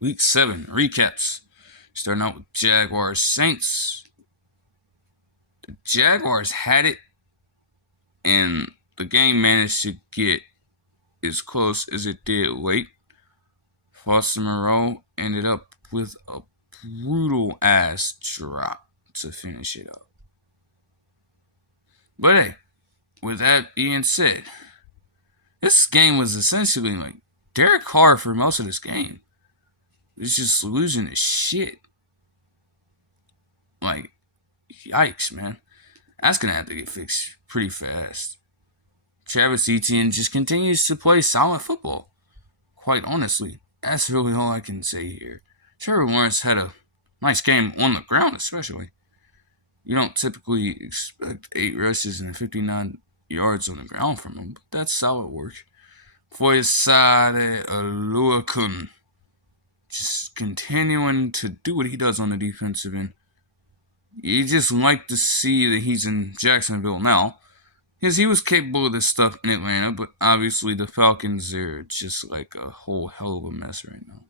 Week 7 recaps. Starting out with Jaguars Saints. The Jaguars had it, and the game managed to get as close as it did late. Foster Moreau ended up with a brutal ass drop to finish it up. But hey, with that being said, this game was essentially like Derek Carr for most of this game. He's just losing his shit. Like, yikes, man. That's going to have to get fixed pretty fast. Travis Etienne just continues to play solid football. Quite honestly, that's really all I can say here. Trevor Lawrence had a nice game on the ground, especially. You don't typically expect 8 rushes and 59 yards on the ground from him, but that's solid work. Foyesade Aluakun, just continuing to do what he does on the defensive end. You just like to see that he's in Jacksonville now, because he was capable of this stuff in Atlanta, but obviously the Falcons are just like a whole hell of a mess right now.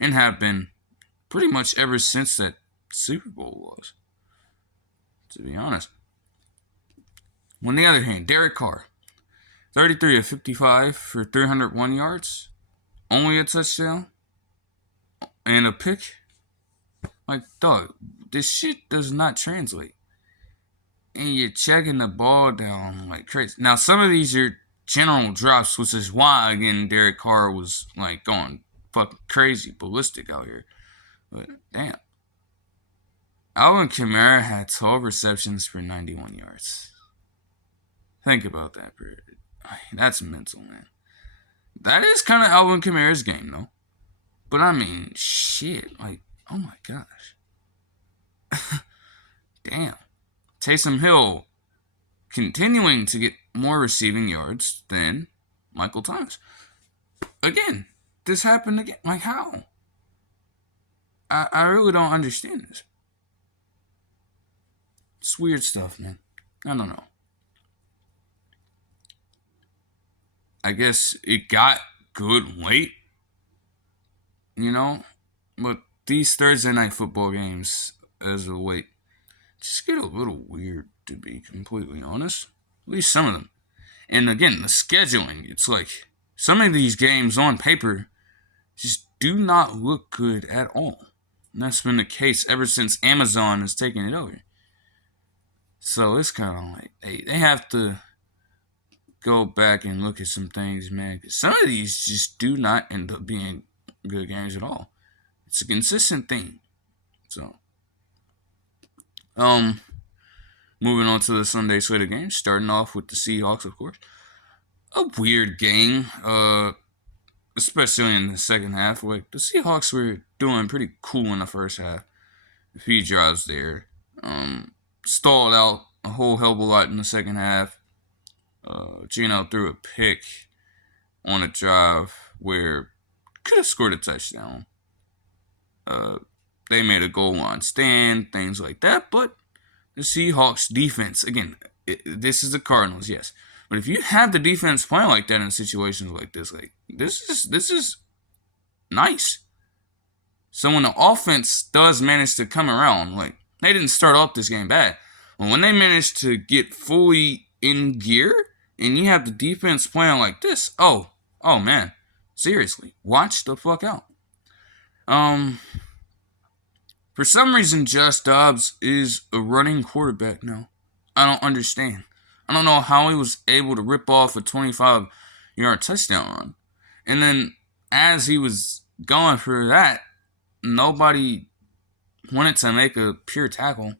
And have been pretty much ever since that Super Bowl was, to be honest. On the other hand, Derek Carr, 33 of 55 for 301 yards, only a touchdown, and a pick. Like, dog, this shit does not translate. And you're checking the ball down like crazy. Now, some of these are general drops, which is why, again, Derek Carr was, like, going fucking crazy, ballistic out here. But, damn. Alvin Kamara had 12 receptions for 91 yards. Think about that, bro. That's mental, man. That is kind of Alvin Kamara's game, though. But, I mean, shit. Like, oh my gosh. Damn. Taysom Hill continuing to get more receiving yards than Michael Thomas. Again, this happened again. Like, how? I really don't understand this. It's weird stuff, man. I don't know. I guess it got good late, you know? But these Thursday night football games, as of late, just get a little weird, to be completely honest. At least some of them. And again, the scheduling, it's like some of these games on paper just do not look good at all. And that's been the case ever since Amazon has taken it over. So it's kind of like, they have to go back and look at some things, man. Because some of these just do not end up being good games at all. It's a consistent thing. So, moving on to the Sunday slate of games, starting off with the Seahawks, of course. A weird game, especially in the second half. Like, the Seahawks were doing pretty cool in the first half. A few drives there. Stalled out a whole hell of a lot in the second half. Gino threw a pick on a drive where could have scored a touchdown. They made a goal line stand, things like that, but the Seahawks defense, again, this is the Cardinals, yes. But if you have the defense playing like that in situations like this, like this is nice. So when the offense does manage to come around, like they didn't start off this game bad, but when they managed to get fully in gear and you have the defense playing like this, oh man, seriously, watch the fuck out. For some reason, Josh Dobbs is a running quarterback now. I don't understand. I don't know how he was able to rip off a 25-yard touchdown run. And then, as he was going for that, nobody wanted to make a pure tackle.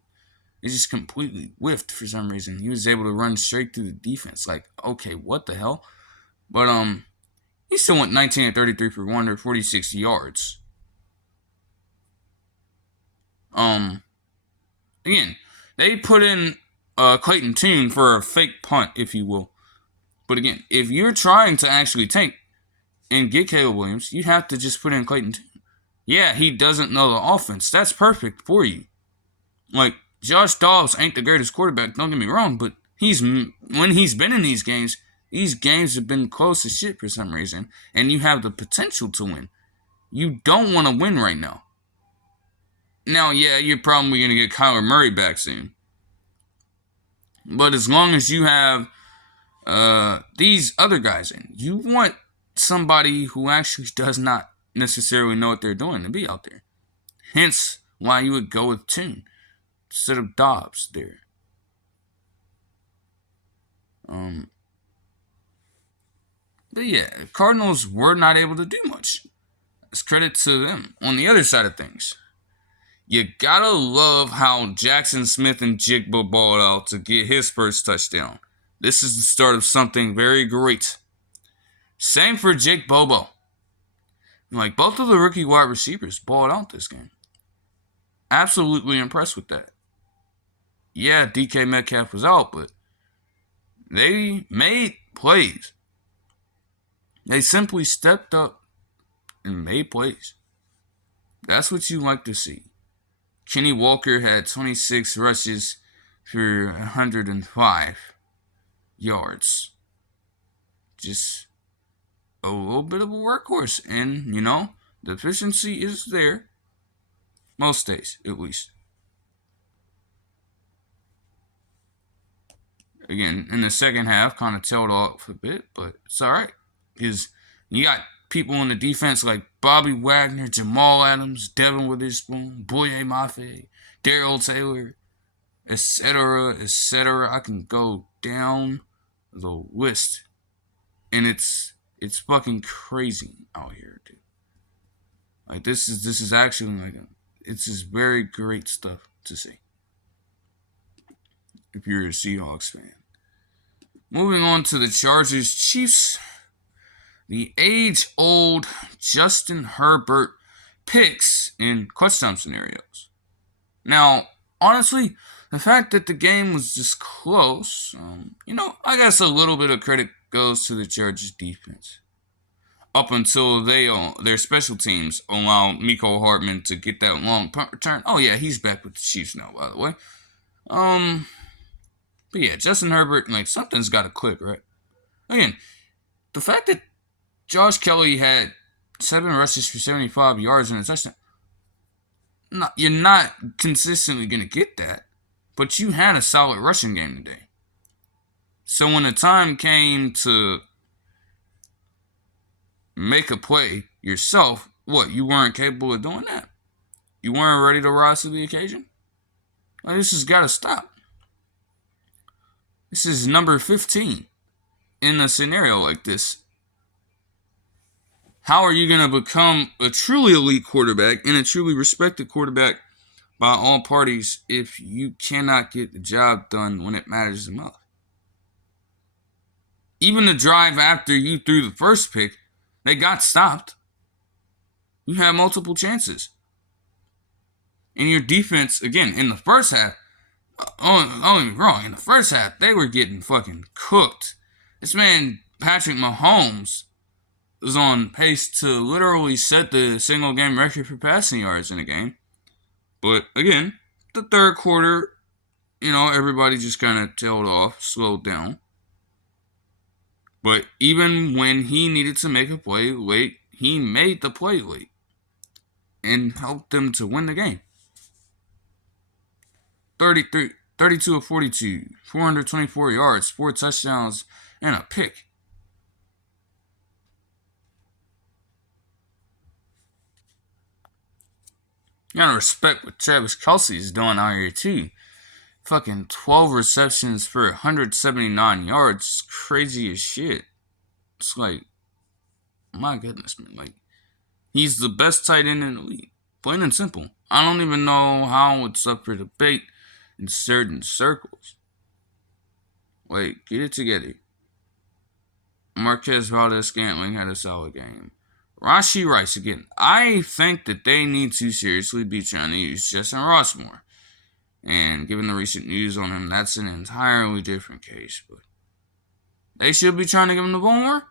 It just completely whiffed for some reason. He was able to run straight through the defense. Like, okay, what the hell? But, he still went 19 and 33 for 146 yards. Again, they put in Clayton Tune for a fake punt, if you will. But again, if you're trying to actually tank and get Caleb Williams, you have to just put in Clayton Tune. Yeah, he doesn't know the offense. That's perfect for you. Like, Josh Dobbs ain't the greatest quarterback, don't get me wrong, but when he's been in these games have been close as shit for some reason, and you have the potential to win. You don't want to win right now. Now, yeah, you're probably going to get Kyler Murray back soon. But as long as you have these other guys in, you want somebody who actually does not necessarily know what they're doing to be out there. Hence why you would go with Tune instead of Dobbs there. But yeah, Cardinals were not able to do much. It's credit to them. On the other side of things, you gotta love how Jackson Smith and Jigba balled out to get his first touchdown. This is the start of something very great. Same for Jake Bobo. Like, both of the rookie wide receivers balled out this game. Absolutely impressed with that. Yeah, DK Metcalf was out, but they made plays. They simply stepped up and made plays. That's what you like to see. Kenny Walker had 26 rushes for 105 yards. Just a little bit of a workhorse. And, the efficiency is there. Most days, at least. Again, in the second half, kind of tailed off a bit, but it's alright. Because you got people on the defense like Bobby Wagner, Jamal Adams, Devin Witherspoon, Boye Mafe, Daryl Taylor, etc., etc. I can go down the list. And it's fucking crazy out here, dude. Like, this is actually it's just very great stuff to see if you're a Seahawks fan. Moving on to the Chargers Chiefs. The age-old Justin Herbert picks in clutch time scenarios. Now, honestly, the fact that the game was just close, I guess a little bit of credit goes to the Chargers defense. Up until their special teams allowed Mecole Hardman to get that long punt return. Oh yeah, he's back with the Chiefs now, by the way. But yeah, Justin Herbert, something's got to click, right? Again, the fact that Josh Kelly had 7 rushes for 75 yards and a touchdown. You're not consistently going to get that, but you had a solid rushing game today. So when the time came to make a play yourself, you weren't capable of doing that? You weren't ready to rise to the occasion? This has got to stop. This is number 15 in a scenario like this. How are you going to become a truly elite quarterback and a truly respected quarterback by all parties if you cannot get the job done when it matters the most? Even the drive after you threw the first pick, they got stopped. You had multiple chances. And your defense, again, in the first half, don't get me wrong, in the first half, they were getting fucking cooked. This man, Patrick Mahomes, was on pace to literally set the single game record for passing yards in a game. But again, the third quarter, everybody just kind of tailed off, slowed down. But even when he needed to make a play late, he made the play late and helped them to win the game. 32 of 42, 424 yards, 4 touchdowns, and a pick. You gotta respect what Travis Kelce is doing out here, too. Fucking 12 receptions for 179 yards. Crazy as shit. It's my goodness, man. He's the best tight end in the league. Plain and simple. I don't even know how it's up for debate in certain circles. Get it together. Marquez Valdes-Scantling had a solid game. Rashee Rice, again, I think that they need to seriously be trying to use Justin Ross more. And given the recent news on him, that's an entirely different case. But they should be trying to give him the ball more.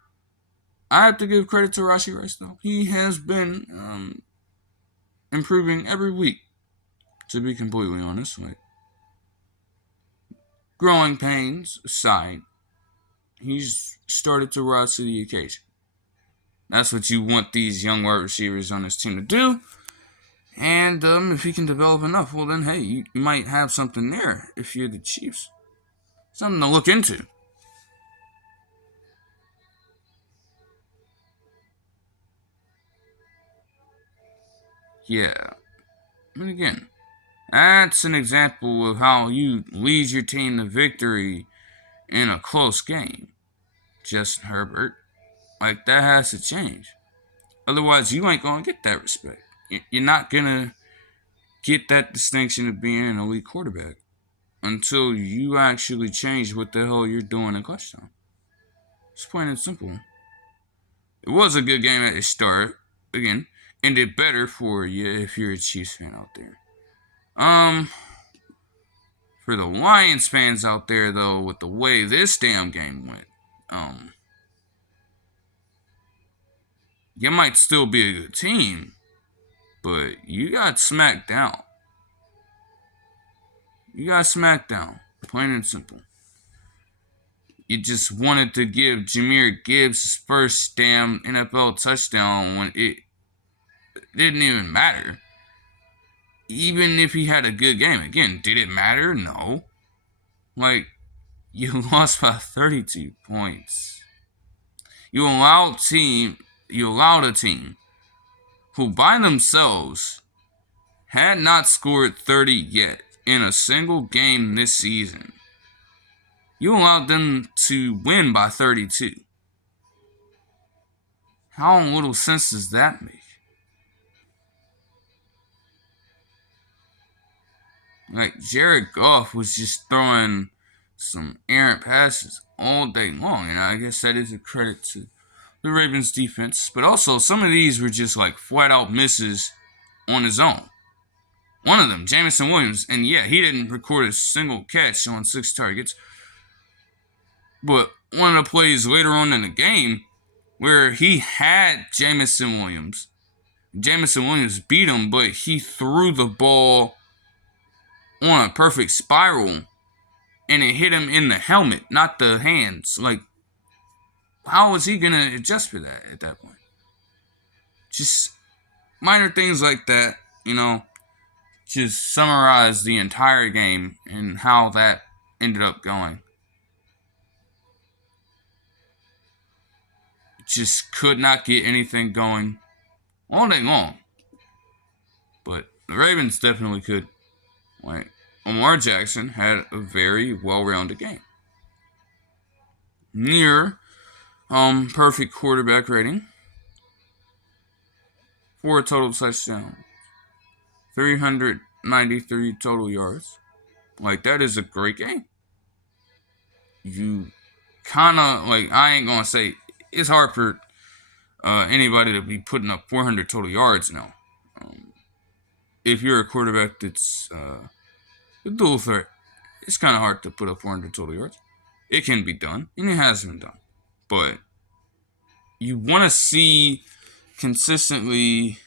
I have to give credit to Rashee Rice, though. He has been improving every week, to be completely honest. Growing pains aside, he's started to rise to the occasion. That's what you want these young wide receivers on this team to do. And if he can develop enough, well then, hey, you might have something there if you're the Chiefs. Something to look into. Yeah. And again, that's an example of how you lead your team to victory in a close game. Justin Herbert. Like, that has to change. Otherwise, you ain't going to get that respect. You're not going to get that distinction of being an elite quarterback until you actually change what the hell you're doing in clutch time. It's plain and simple. It was a good game at the start. Again, ended better for you if you're a Chiefs fan out there. For the Lions fans out there, though, with the way this damn game went, you might still be a good team, but you got smacked down. You got smacked down, plain and simple. You just wanted to give Jahmyr Gibbs his first damn NFL touchdown when it didn't even matter. Even if he had a good game. Again, did it matter? No. Like, you lost by 32 points. You allowed a team who by themselves had not scored 30 yet in a single game this season. You allowed them to win by 32. How little sense does that make? Like, Jared Goff was just throwing some errant passes all day long, and I guess that is a credit to the Ravens defense. But also, some of these were just like flat out misses on his own. One of them, Jameson Williams, and yeah, he didn't record a single catch on 6 targets. But one of the plays later on in the game where he had Jameson Williams beat him, but he threw the ball on a perfect spiral and it hit him in the helmet, not the hands. Like, how was he going to adjust for that at that point? Just minor things like that, just summarize the entire game and how that ended up going. Just could not get anything going all day long. But the Ravens definitely could. Like, Lamar Jackson had a very well-rounded game. Near perfect quarterback rating. 4 total touchdowns. 393 total yards. Like, that is a great game. You kind of, like, I ain't going to say, it's hard for anybody to be putting up 400 total yards now. If you're a quarterback that's a dual threat, it's kind of hard to put up 400 total yards. It can be done, and it has been done. But you want to see consistently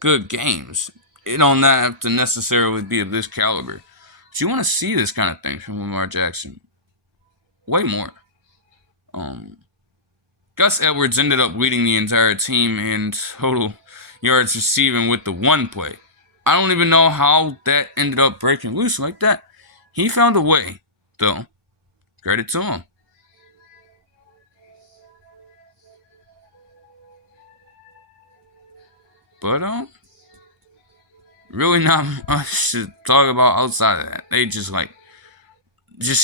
good games. It don't have to necessarily be of this caliber. But you want to see this kind of thing from Lamar Jackson. Way more. Gus Edwards ended up leading the entire team in total yards receiving with the one play. I don't even know how that ended up breaking loose like that. He found a way, though. Credit to him. But, really not much to talk about outside of that. They just a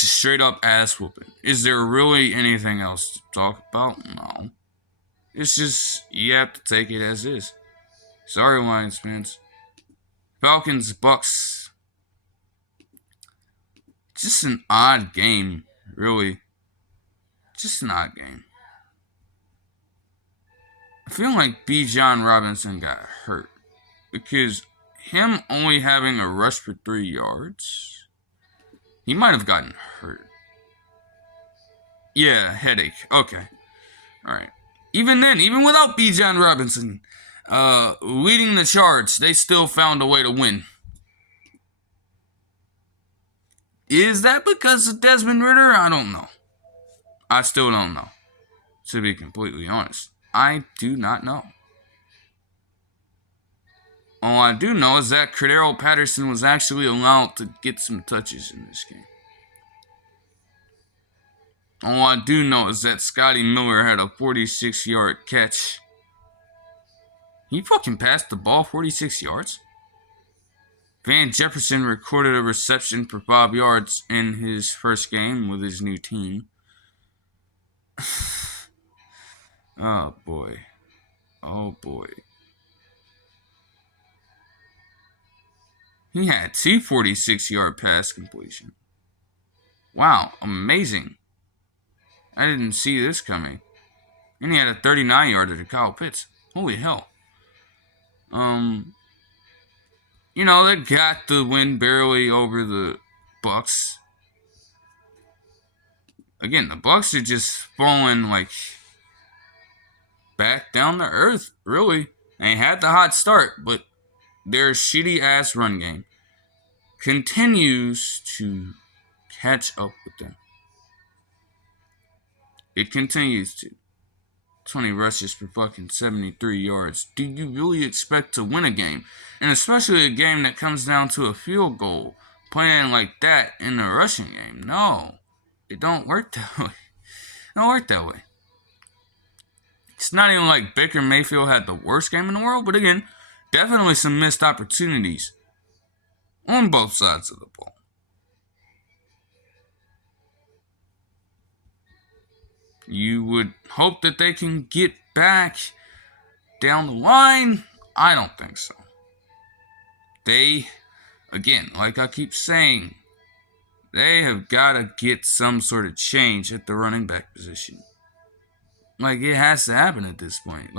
straight up ass whooping. Is there really anything else to talk about? No. It's just, you have to take it as is. Sorry, Lions fans. Falcons, Bucks. Just an odd game, really. Just an odd game. I feel like Bijan Robinson got hurt because him only having a rush for 3 yards, he might have gotten hurt. Yeah, headache. Okay. Alright. Even then, even without Bijan Robinson leading the charge, they still found a way to win. Is that because of Desmond Ridder? I don't know. I still don't know, to be completely honest. I do not know. All I do know is that Cordero Patterson was actually allowed to get some touches in this game. All I do know is that Scotty Miller had a 46-yard catch. He fucking passed the ball 46 yards. Van Jefferson recorded a reception for 5 yards in his first game with his new team. Oh boy. Oh boy. He had two 46-yard pass completion. Wow, amazing. I didn't see this coming. And he had a 39-yarder to Kyle Pitts. Holy hell. They got the win barely over the Bucks. Again, the Bucks are just falling back down to earth, really. They had the hot start, but their shitty ass run game continues to catch up with them. It continues to. 20 rushes for fucking 73 yards. Do you really expect to win a game? And especially a game that comes down to a field goal. Playing like that in a rushing game. No. It don't work that way. It don't work that way. It's not even like Baker Mayfield had the worst game in the world. But again, definitely some missed opportunities. On both sides of the ball. You would hope that they can get back down the line. I don't think so. They, again, like I keep saying, they have got to get some sort of change at the running back position. It has to happen at this point.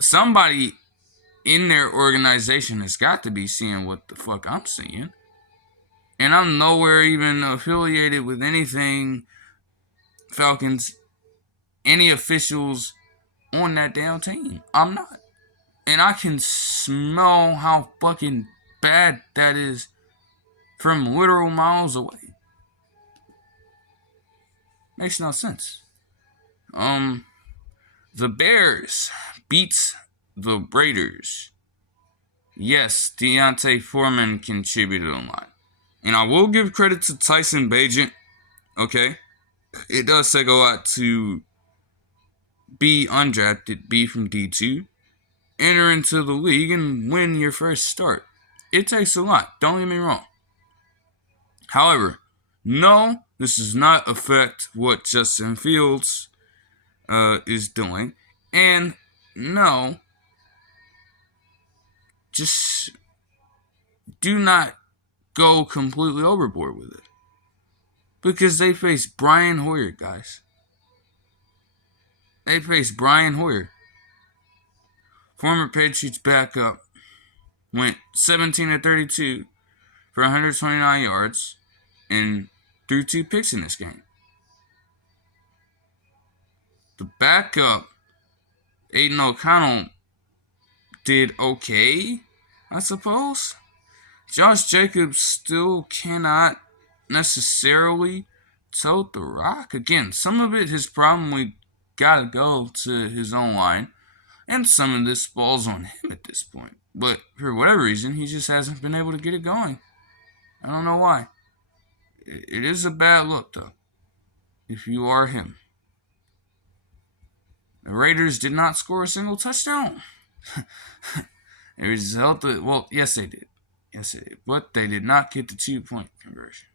Somebody in their organization has got to be seeing what the fuck I'm seeing. And I'm nowhere even affiliated with anything Falcons, any officials on that damn team. I'm not. And I can smell how fucking bad that is from literal miles away. Makes no sense. The Bears beats the Raiders. Yes, Deontay Foreman contributed a lot. And I will give credit to Tyson Bagent. Okay? It does take a lot to be undrafted, be from D2, enter into the league, and win your first start. It takes a lot. Don't get me wrong. However, no, this does not affect what Justin Fields is doing. And no, just do not go completely overboard with it. Because they face Brian Hoyer, guys. They face Brian Hoyer. Former Patriots backup. Went 17-32 for 129 yards and threw 2 picks in this game. The backup, Aiden O'Connell, did okay, I suppose. Josh Jacobs still cannot necessarily tote the rock. Again, some of it, his problem, we gotta go to his own line. And some of this falls on him at this point. But for whatever reason, he just hasn't been able to get it going. I don't know why. It is a bad look, though, if you are him. The Raiders did not score a single touchdown. It resulted, well, yes, they did. Yes, they did. But they did not get the 2-point conversion.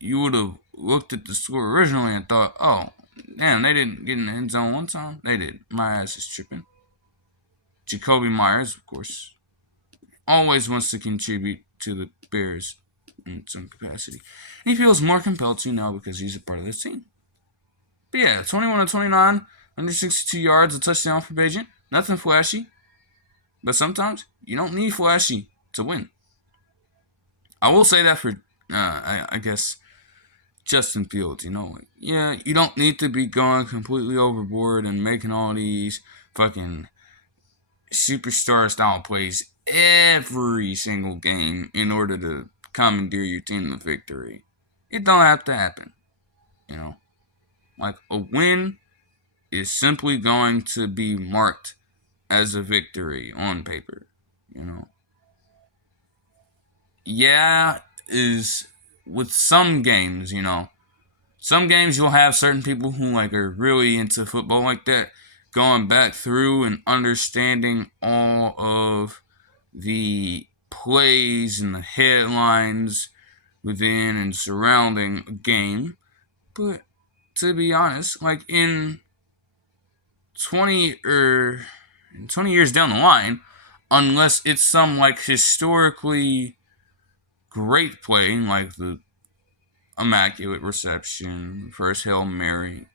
You would have looked at the score originally and thought, oh, damn, they didn't get in the end zone one time. They did. My ass is tripping. Jacoby Myers, of course, always wants to contribute to the Bears in some capacity. And he feels more compelled to now because he's a part of this team. But yeah, 21-29, 162 yards, a touchdown for Bagent. Nothing flashy. But sometimes you don't need flashy to win. I will say that for, I guess, Justin Fields, yeah, you don't need to be going completely overboard and making all these fucking superstar style plays every single game in order to commandeer your team to victory. It don't have to happen, A win is simply going to be marked as a victory on paper. Yeah, is with some games, some games you'll have certain people who are really into football like that, going back through and understanding all of the plays and the headlines within and surrounding a game. But to be honest, in 20 years down the line, unless it's some historically great play like the immaculate reception, first Hail Mary,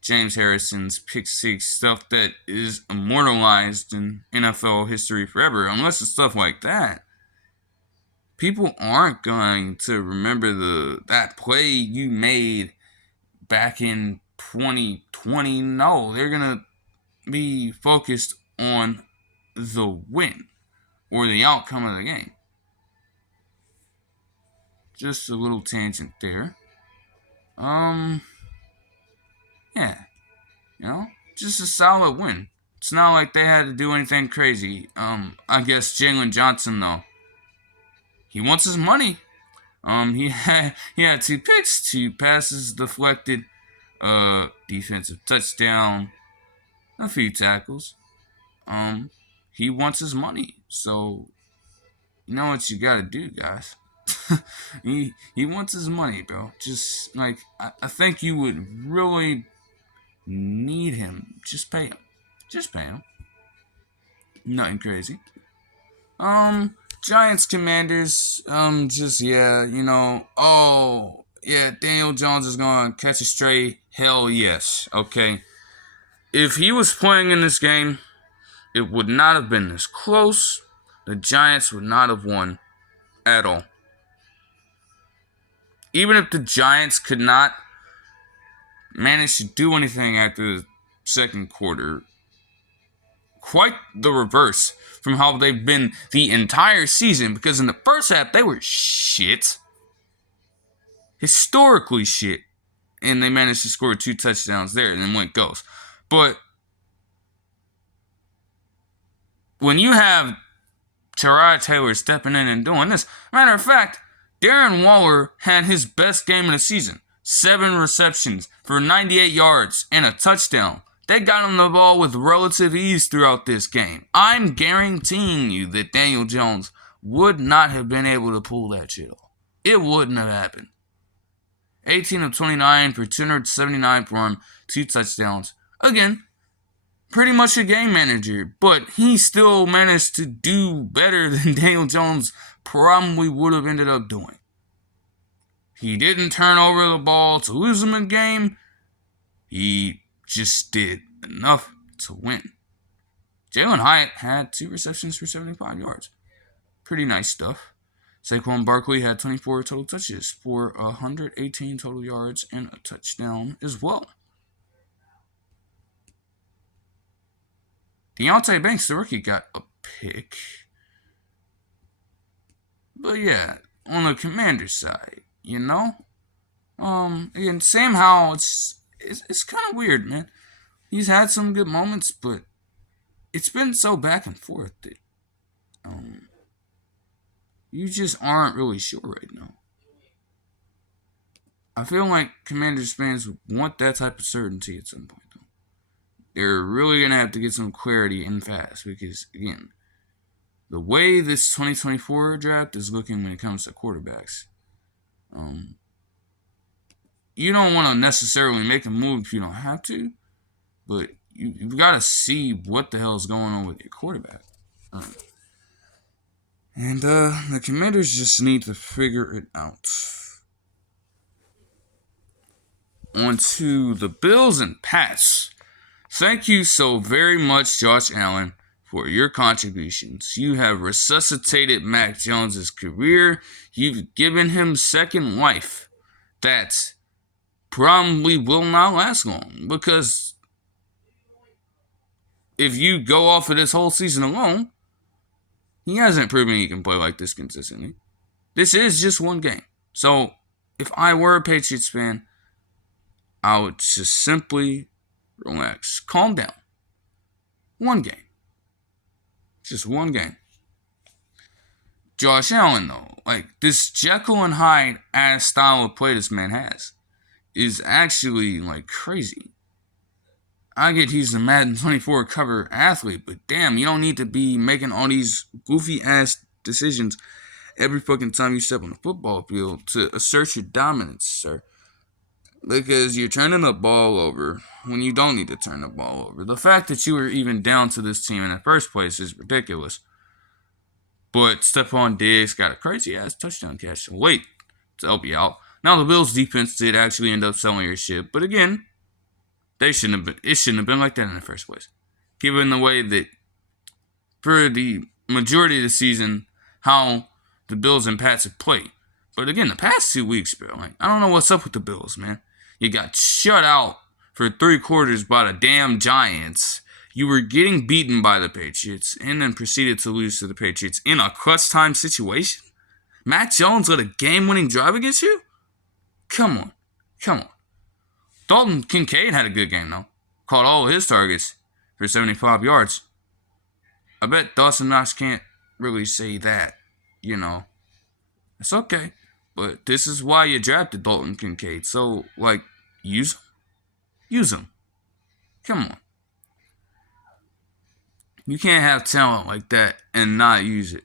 James Harrison's pick six, stuff that is immortalized in NFL history forever, unless it's stuff like that, people aren't going to remember that play you made back in 2020. No, they're going to be focused on the win or the outcome of the game. Just a little tangent there. Yeah, just a solid win. It's not like they had to do anything crazy. I guess Jalen Johnson, though, he wants his money. He had 2 picks, 2 passes deflected, defensive touchdown, a few tackles. He wants his money. So, you know what you gotta do, guys. he wants his money, bro. Just I think you would really need him. Just pay him. Nothing crazy. Giants Commanders. Daniel Jones is gonna catch a stray. Hell yes. Okay. If he was playing in this game, it would not have been this close. The Giants would not have won at all. Even if the Giants could not manage to do anything after the second quarter, quite the reverse from how they've been the entire season, because in the first half they were shit. Historically shit. And they managed to score 2 touchdowns there, and then it goes. But when you have Tyrod Taylor stepping in and doing this, matter of fact, Darren Waller had his best game of the season. 7 receptions for 98 yards and a touchdown. They got him the ball with relative ease throughout this game. I'm guaranteeing you that Daniel Jones would not have been able to pull that shit off. It wouldn't have happened. 18 of 29 for 279 for him, 2 touchdowns. Again, pretty much a game manager, but he still managed to do better than Daniel Jones probably would have ended up doing. He didn't turn over the ball to lose him a game. He just did enough to win. Jalen Hyatt had 2 receptions for 75 yards. Pretty nice stuff. Saquon Barkley had 24 total touches for 118 total yards and a touchdown as well. Deontay Banks, the rookie, got a pick. But yeah, on the Commanders side, again, Sam Howell, it's kind of weird, man. He's had some good moments, but it's been so back and forth that you just aren't really sure right now. I feel like Commanders fans want that type of certainty at some point, though. They're really going to have to get some clarity and fast because, again, the way this 2024 draft is looking when it comes to quarterbacks, you don't want to necessarily make a move if you don't have to, but you've got to see what the hell is going on with your quarterback. And the Commanders just need to figure it out. On to the Bills and Pats. Thank you so very much, Josh Allen, for your contributions. You have resuscitated Mac Jones' career. You've given him second life. That probably will not last long, because if you go off of this whole season alone, he hasn't proven he can play like this consistently. This is just one game. So, if I were a Patriots fan, I would just simply relax. Calm down. One game. Just one game. Josh Allen, though, like this Jekyll and Hyde ass style of play this man has is actually like crazy. I get he's a Madden 24 cover athlete, but damn, you don't need to be making all these goofy ass decisions every fucking time you step on the football field to assert your dominance, sir. Because you're turning the ball over when you don't need to turn the ball over. The fact that you were even down to this team in the first place is ridiculous. But Stephon Diggs got a crazy-ass touchdown catch late to help you out. Now, the Bills' defense did actually end up selling your shit. But again, it shouldn't have been like that in the first place. Given the way that, for the majority of the season, how the Bills and Pats have played. But again, the past 2 weeks, bro, like, I don't know what's up with the Bills, man. You got shut out for 3 quarters by the damn Giants. You were getting beaten by the Patriots and then proceeded to lose to the Patriots in a clutch time situation. Mac Jones led a game-winning drive against you? Come on. Dalton Kincaid had a good game, though. Caught all of his targets for 75 yards. I bet Dawson Knox can't really say that, you know. It's okay. But this is why you drafted Dalton Kincaid. So, like, use him. Come on. You can't have talent like that and not use it.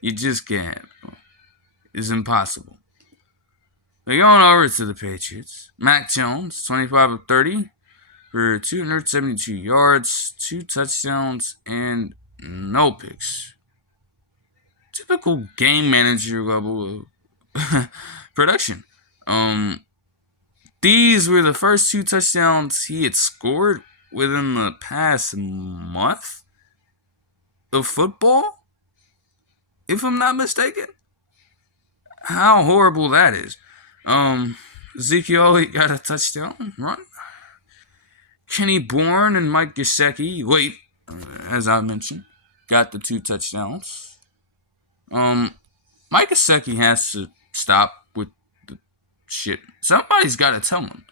You just can't. It's impossible. They're going over to the Patriots. Mac Jones, 25 of 30 for 272 yards, 2 touchdowns, and no picks. Typical game manager level of production. These were the first 2 touchdowns he had scored within the past month of football, if I'm not mistaken. How horrible that is. Ezekiel got a touchdown run. Kenny Bourne and Mike Gesicki, late, as I mentioned, got the 2 touchdowns. Mike Gesicki has to stop with the shit. Somebody's got to tell him.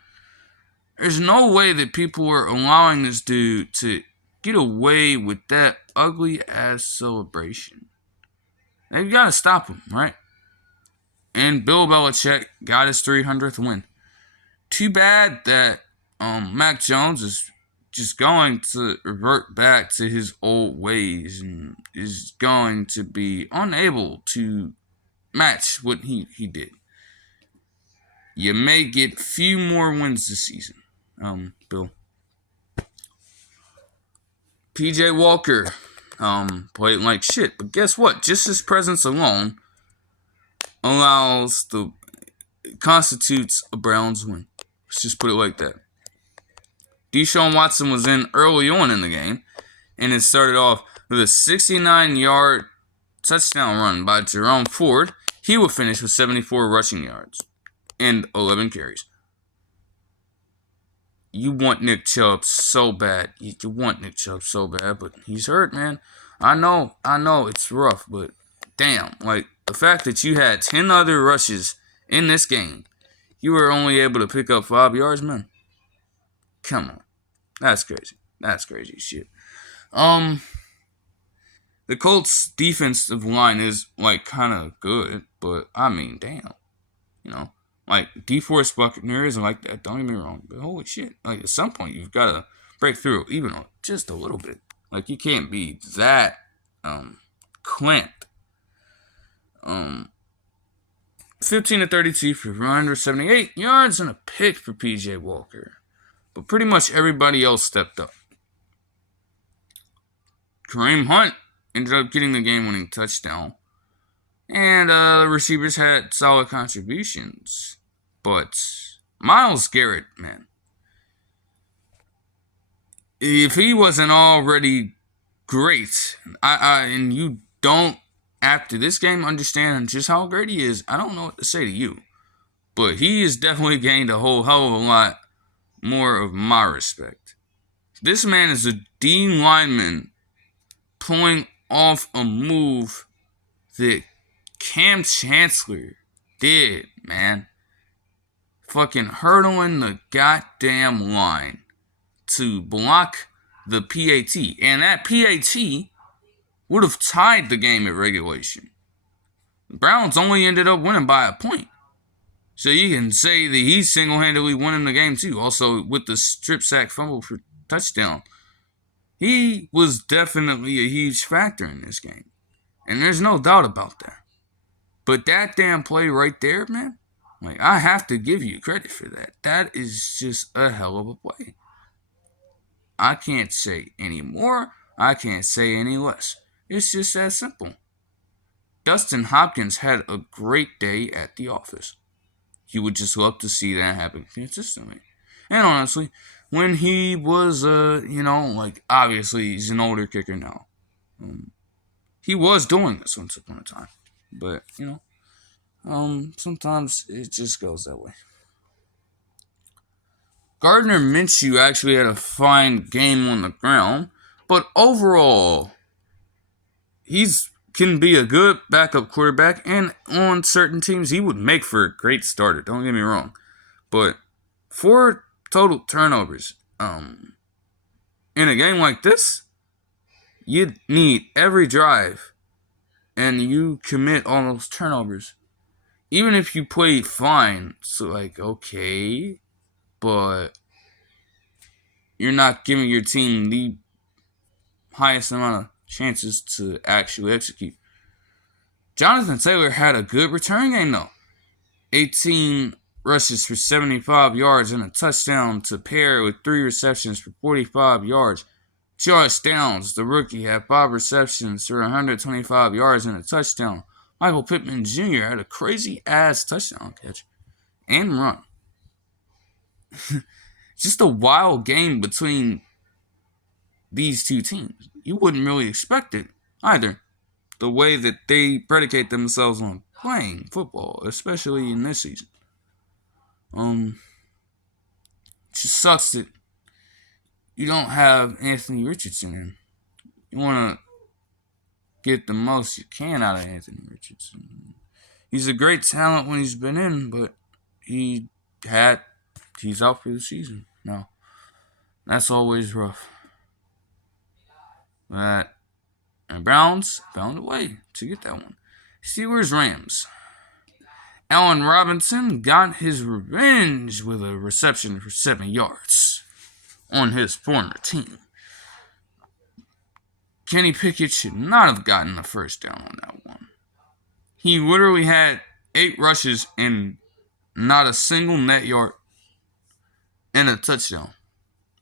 There's no way that people are allowing this dude to get away with that ugly-ass celebration. They've got to stop him, right? And Bill Belichick got his 300th win. Too bad that Mac Jones is just going to revert back to his old ways and is going to be unable to match what he did. You may get few more wins this season, Bill. PJ Walker played like shit, but guess what? Just his presence alone constitutes a Browns win. Let's just put it like that. Deshaun Watson was in early on in the game, and it started off with a 69-yard touchdown run by Jerome Ford. He will finish with 74 rushing yards and 11 carries. You want Nick Chubb so bad. You want Nick Chubb so bad, but he's hurt, man. I know, it's rough, but damn, like, the fact that you had 10 other rushes in this game, you were only able to pick up 5 yards, man. Come on. That's crazy. That's crazy shit. The Colts' defensive line is, like, kind of good, but, I mean, damn. You know, like, DeForest Buckner isn't like that, don't get me wrong, but holy shit. Like, at some point, you've got to break through, even just a little bit. Like, you can't be that, clamped. 15 to 32 for 178 yards and a pick for PJ Walker. But pretty much everybody else stepped up. Kareem Hunt ended up getting the game-winning touchdown. And the receivers had solid contributions. But Myles Garrett, man. If he wasn't already great, and you don't, after this game, understand just how great he is, I don't know what to say to you. But he has definitely gained a whole hell of a lot more of my respect. This man is a D lineman pulling off a move that Cam Chancellor did, man. fucking hurdling the goddamn line to block the PAT. And that PAT would have tied the game at regulation. The Browns only ended up winning by a point. So you can say that he's single-handedly winning the game too. Also, with the strip sack fumble for touchdown, he was definitely a huge factor in this game. And there's no doubt about that. But that damn play right there, man, like, I have to give you credit for that. That is just a hell of a play. I can't say any more. I can't say any less. It's just that simple. Dustin Hopkins had a great day at the office. You would just love to see that happen consistently. And honestly, when he was, obviously he's an older kicker now. He was doing this once upon a time. But, sometimes it just goes that way. Gardner Minshew actually had a fine game on the ground, but overall, can be a good backup quarterback, and on certain teams, he would make for a great starter. Don't get me wrong. But 4 total turnovers, in a game like this, you need every drive, and you commit all those turnovers. Even if you play fine, so okay, but you're not giving your team the highest amount of chances to actually execute. Jonathan Taylor had a good return game though. 18 rushes for 75 yards and a touchdown to pair with 3 receptions for 45 yards. Josh Downs, the rookie, had 5 receptions for 125 yards and a touchdown. Michael Pittman Jr. had a crazy-ass touchdown catch and run. Just a wild game between these two teams. You wouldn't really expect it either. The way that they predicate themselves on playing football, especially in this season. It just sucks that you don't have Anthony Richardson in. You want to get the most you can out of Anthony Richardson. He's a great talent when he's been in, but he's out for the season now. That's always rough. But the Browns found a way to get that one. Steelers Rams. Allen Robinson got his revenge with a reception for 7 yards on his former team. Kenny Pickett should not have gotten the first down on that one. He literally had 8 rushes and not a single net yard and a touchdown.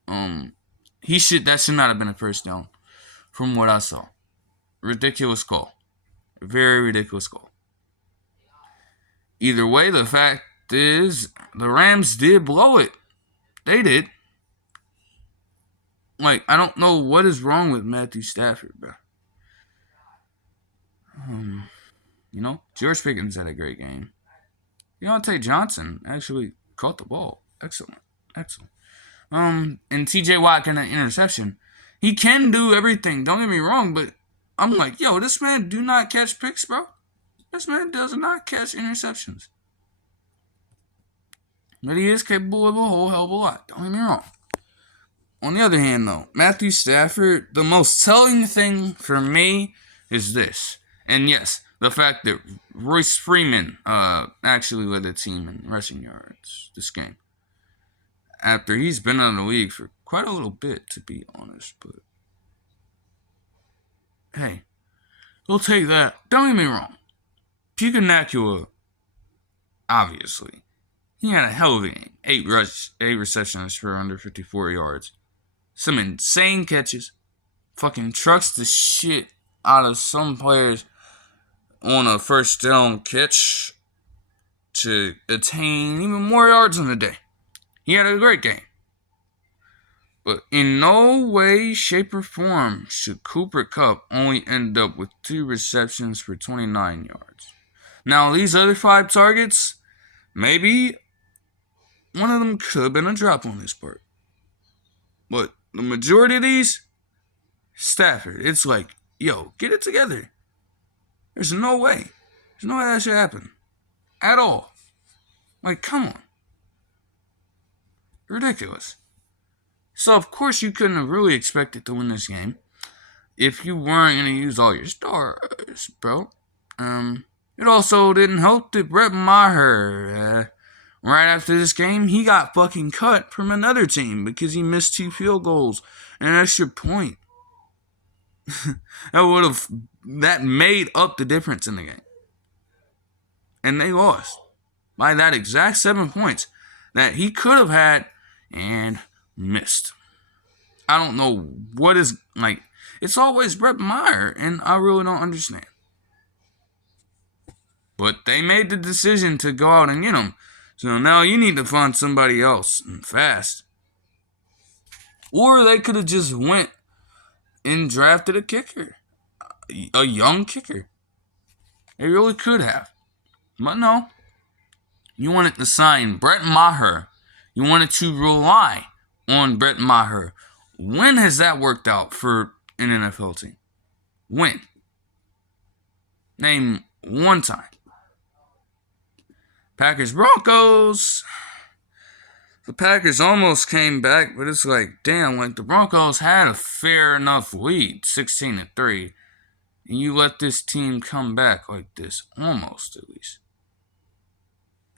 That should not have been a first down from what I saw. Ridiculous call. Very ridiculous call. Either way, the fact is, the Rams did blow it. They did. I don't know what is wrong with Matthew Stafford, bro. George Pickens had a great game. Deontay Johnson actually caught the ball. Excellent. And TJ Watt got an interception. He can do everything, don't get me wrong, but I'm like, this man do not catch picks, bro. This man does not catch interceptions. But he is capable of a whole hell of a lot, don't get me wrong. On the other hand, though, Matthew Stafford, the most telling thing for me is this. And yes, the fact that Royce Freeman actually led the team in rushing yards this game. After he's been in the league for quite a little bit, to be honest. But, hey, we'll take that. Don't get me wrong. Puka Nacua, obviously, he had a hell of a game. 8 receptions for under 54 yards. Some insane catches. Fucking trucks the shit out of some players on a first down catch to attain even more yards in the day. He had a great game. But in no way, shape, or form should Cooper Kupp only end up with 2 receptions for 29 yards. Now, these other 5 targets, maybe one of them could have been a drop on his part. But the majority of these, Stafford, it's like, get it together. There's no way. There's no way that should happen. At all. Come on. Ridiculous. So, of course, you couldn't have really expected to win this game if you weren't going to use all your stars, bro. It also didn't help that Brett Maher, right after this game, he got fucking cut from another team because he missed 2 field goals and an extra point. That made up the difference in the game. And they lost by that exact 7 points that he could have had and missed. I don't know what is, like, it's always Brett Maher, and I really don't understand. But they made the decision to go out and get him. So now you need to find somebody else, and fast. Or they could have just went and drafted a kicker. A young kicker. They really could have. But no. You wanted to sign Brett Maher. You wanted to rely on Brett Maher. When has that worked out for an NFL team? When? Name one time. Packers Broncos. The Packers almost came back, but it's like, damn, like the Broncos had a fair enough lead, 16-3. And you let this team come back like this, almost at least.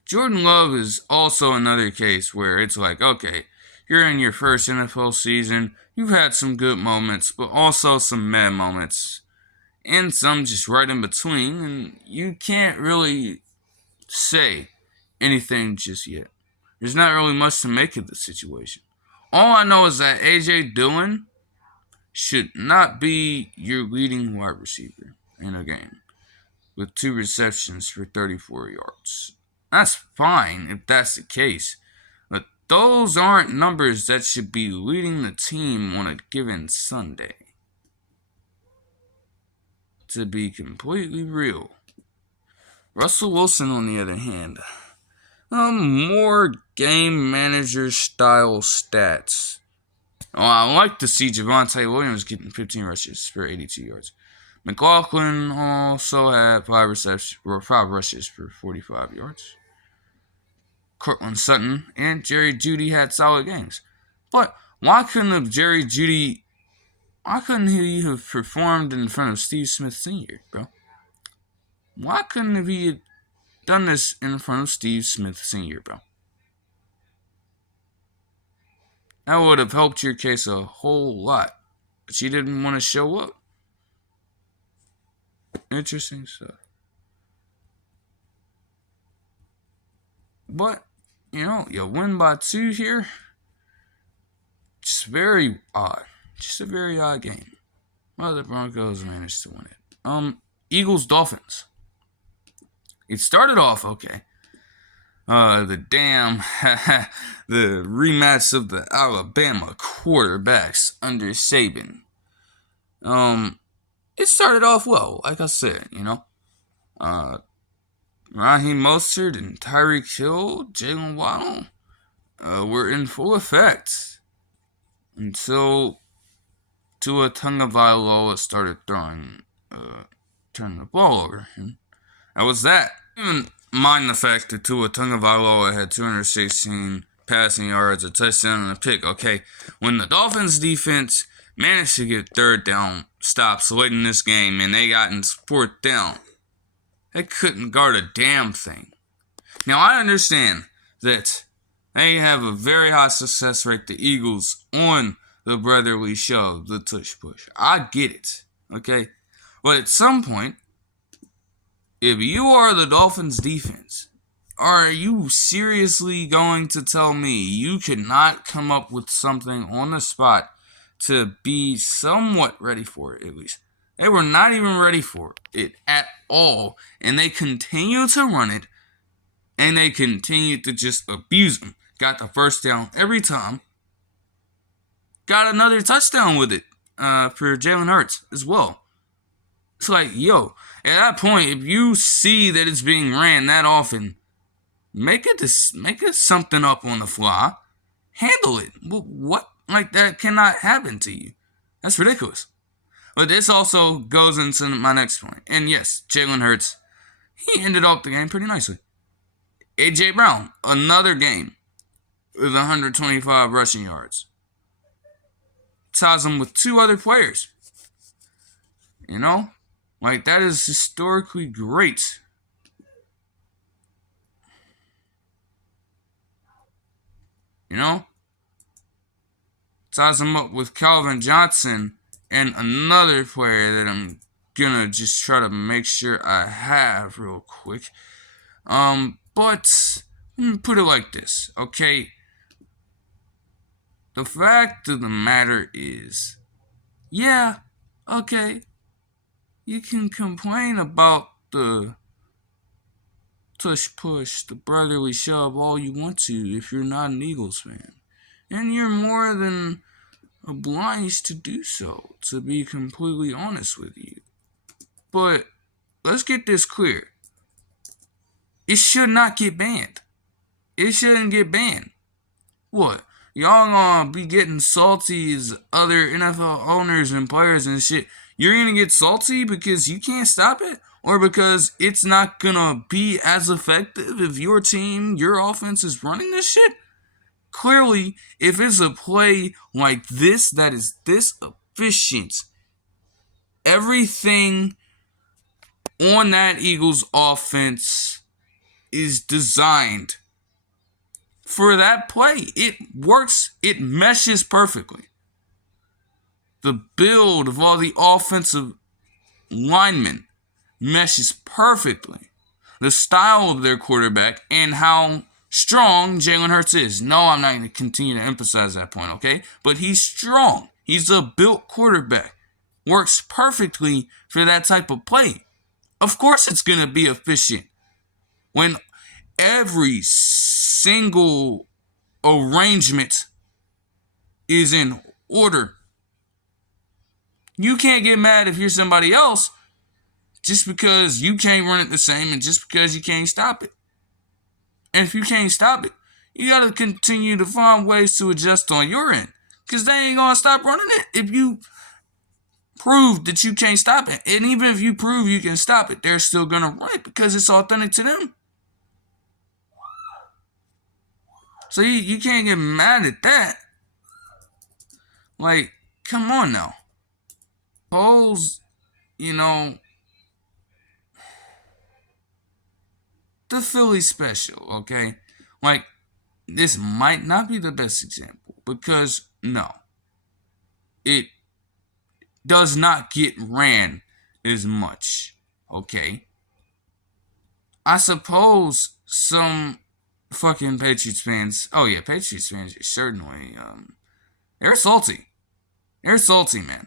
Jordan Love is also another case where it's like, okay, you're in your first NFL season, you've had some good moments, but also some bad moments, and some just right in between, and you can't really say anything just yet. There's not really much to make of the situation. All I know is that A.J. Dillon should not be your leading wide receiver in a game with 2 receptions for 34 yards. That's fine if that's the case, but those aren't numbers that should be leading the team on a given Sunday. To be completely real. Russell Wilson, on the other hand, more game manager style stats. Oh, I like to see Javonte Williams getting 15 rushes for 82 yards. McCorkle also had 5 rushes for 45 yards. Cortland Sutton and Jerry Jeudy had solid games. But why couldn't he have performed in front of Steve Smith Sr., bro? Why couldn't he have done this in front of Steve Smith Sr., bro? That would have helped your case a whole lot. But you didn't want to show up. Interesting stuff. But, you win by 2 here. Just very odd. Just a very odd game. Well, the Broncos managed to win it. Eagles-Dolphins. It started off okay. The rematch of the Alabama quarterbacks under Saban. It started off well, like I said, Raheem Mostert and Tyreek Hill, Jalen Waddle, were in full effect until Tua Tagovailoa started turning the ball over. And that was that. Even mind the fact that Tua Tagovailoa had 216 passing yards, a touchdown, and a pick. Okay, when the Dolphins defense managed to get 3rd down stops late in this game and they got in 4th down, they couldn't guard a damn thing. Now, I understand that they have a very high success rate, the Eagles, on the brotherly show, the Tush Push. I get it, okay? But at some point, if you are the Dolphins defense, are you seriously going to tell me you could not come up with something on the spot to be somewhat ready for it, at least? They were not even ready for it at all, and they continued to run it, and they continued to just abuse them. Got the 1st down every time. Got another touchdown with it for Jalen Hurts as well. It's like, at that point, if you see that it's being ran that often, make it something up on the fly. Handle it. What? Like, that cannot happen to you. That's ridiculous. But this also goes into my next point. And yes, Jalen Hurts, he ended up the game pretty nicely. A.J. Brown, another game. with 125 rushing yards. Ties him with 2 other players. You know? Like, that is historically great. You know? Ties him up with Calvin Johnson and another player that I'm gonna just try to make sure I have real quick. But let me put it like this, okay? The fact of the matter is, yeah, okay, you can complain about the tush push, the brotherly shove all you want to if you're not an Eagles fan. And you're more than obliged to do so, to be completely honest with you. But let's get this clear. It should not get banned. It shouldn't get banned. What? Y'all gonna be getting salty as other NFL owners and players and shit. You're gonna get salty because you can't stop it? Or because it's not gonna be as effective if your team, your offense is running this shit? Clearly, if it's a play like this that is this efficient, everything on that Eagles offense is designed for that play. It works. It meshes perfectly. The build of all the offensive linemen meshes perfectly. The style of their quarterback and how strong Jalen Hurts is. No, I'm not going to continue to emphasize that point, okay? But he's strong. He's a built quarterback. Works perfectly for that type of play. Of course it's going to be efficient. When every single arrangement is in order. You can't get mad if you're somebody else just because you can't run it the same and just because you can't stop it. And if you can't stop it, you got to continue to find ways to adjust on your end. Because they ain't going to stop running it if you prove that you can't stop it. And even if you prove you can stop it, they're still going to run it because it's authentic to them. So you can't get mad at that. Like, come on now. Suppose, the Philly special, okay? Like, this might not be the best example because, no, it does not get ran as much, okay? I suppose some fucking Patriots fans, Patriots fans are certainly, they're salty. They're salty, man.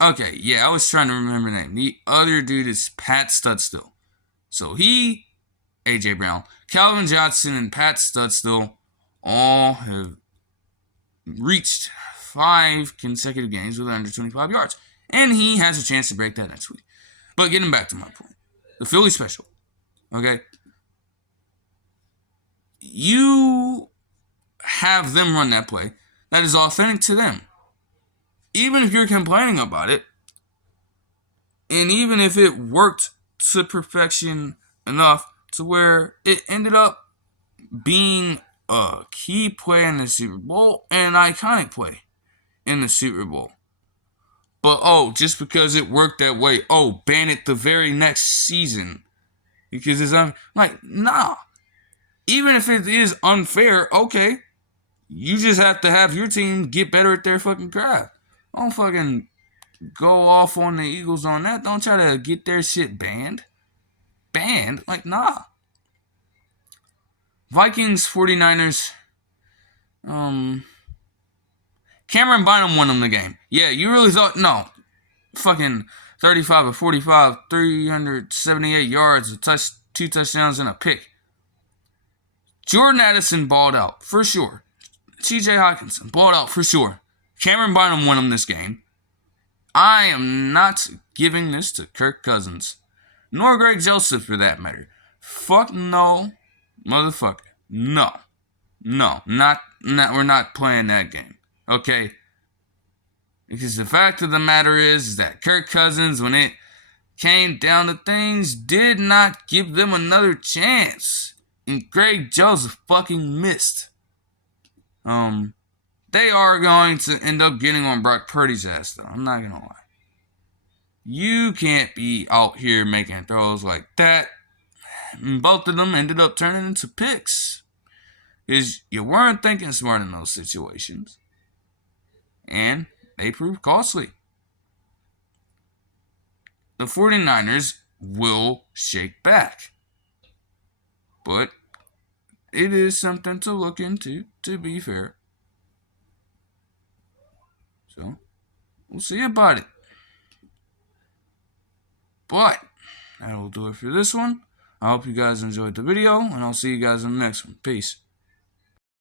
Okay, yeah, I was trying to remember the name. The other dude is Pat Studstill. So he, A.J. Brown, Calvin Johnson, and Pat Studstill all have reached 5 consecutive games with under 25 yards. And he has a chance to break that next week. But getting back to my point. The Philly special. Okay? You have them run that play that is authentic to them. Even if you're complaining about it, and even if it worked to perfection enough to where it ended up being a key play in the Super Bowl and an iconic play in the Super Bowl. But, just because it worked that way, ban it the very next season. Because it's nah. Even if it is unfair, okay, you just have to have your team get better at their fucking craft. Don't fucking go off on the Eagles on that. Don't try to get their shit banned. Banned? Like, nah. Vikings, 49ers. Cameron Bynum won them the game. Yeah, you really thought, no. Fucking 35 of 45, 378 yards, 2 touchdowns, and a pick. Jordan Addison balled out, for sure. T.J. Hockenson balled out, for sure. Cameron Bynum won him this game. I am not giving this to Kirk Cousins. Nor Greg Joseph, for that matter. Fuck no, motherfucker. No, we're not playing that game. Okay? Because the fact of the matter is that Kirk Cousins, when it came down to things, did not give them another chance. And Greg Joseph fucking missed. They are going to end up getting on Brock Purdy's ass, though. I'm not going to lie. You can't be out here making throws like that. And both of them ended up turning into picks. Because you weren't thinking smart in those situations. And they proved costly. The 49ers will shake back. But it is something to look into, to be fair. So, we'll see about it. But, that'll do it for this one. I hope you guys enjoyed the video, and I'll see you guys in the next one. Peace.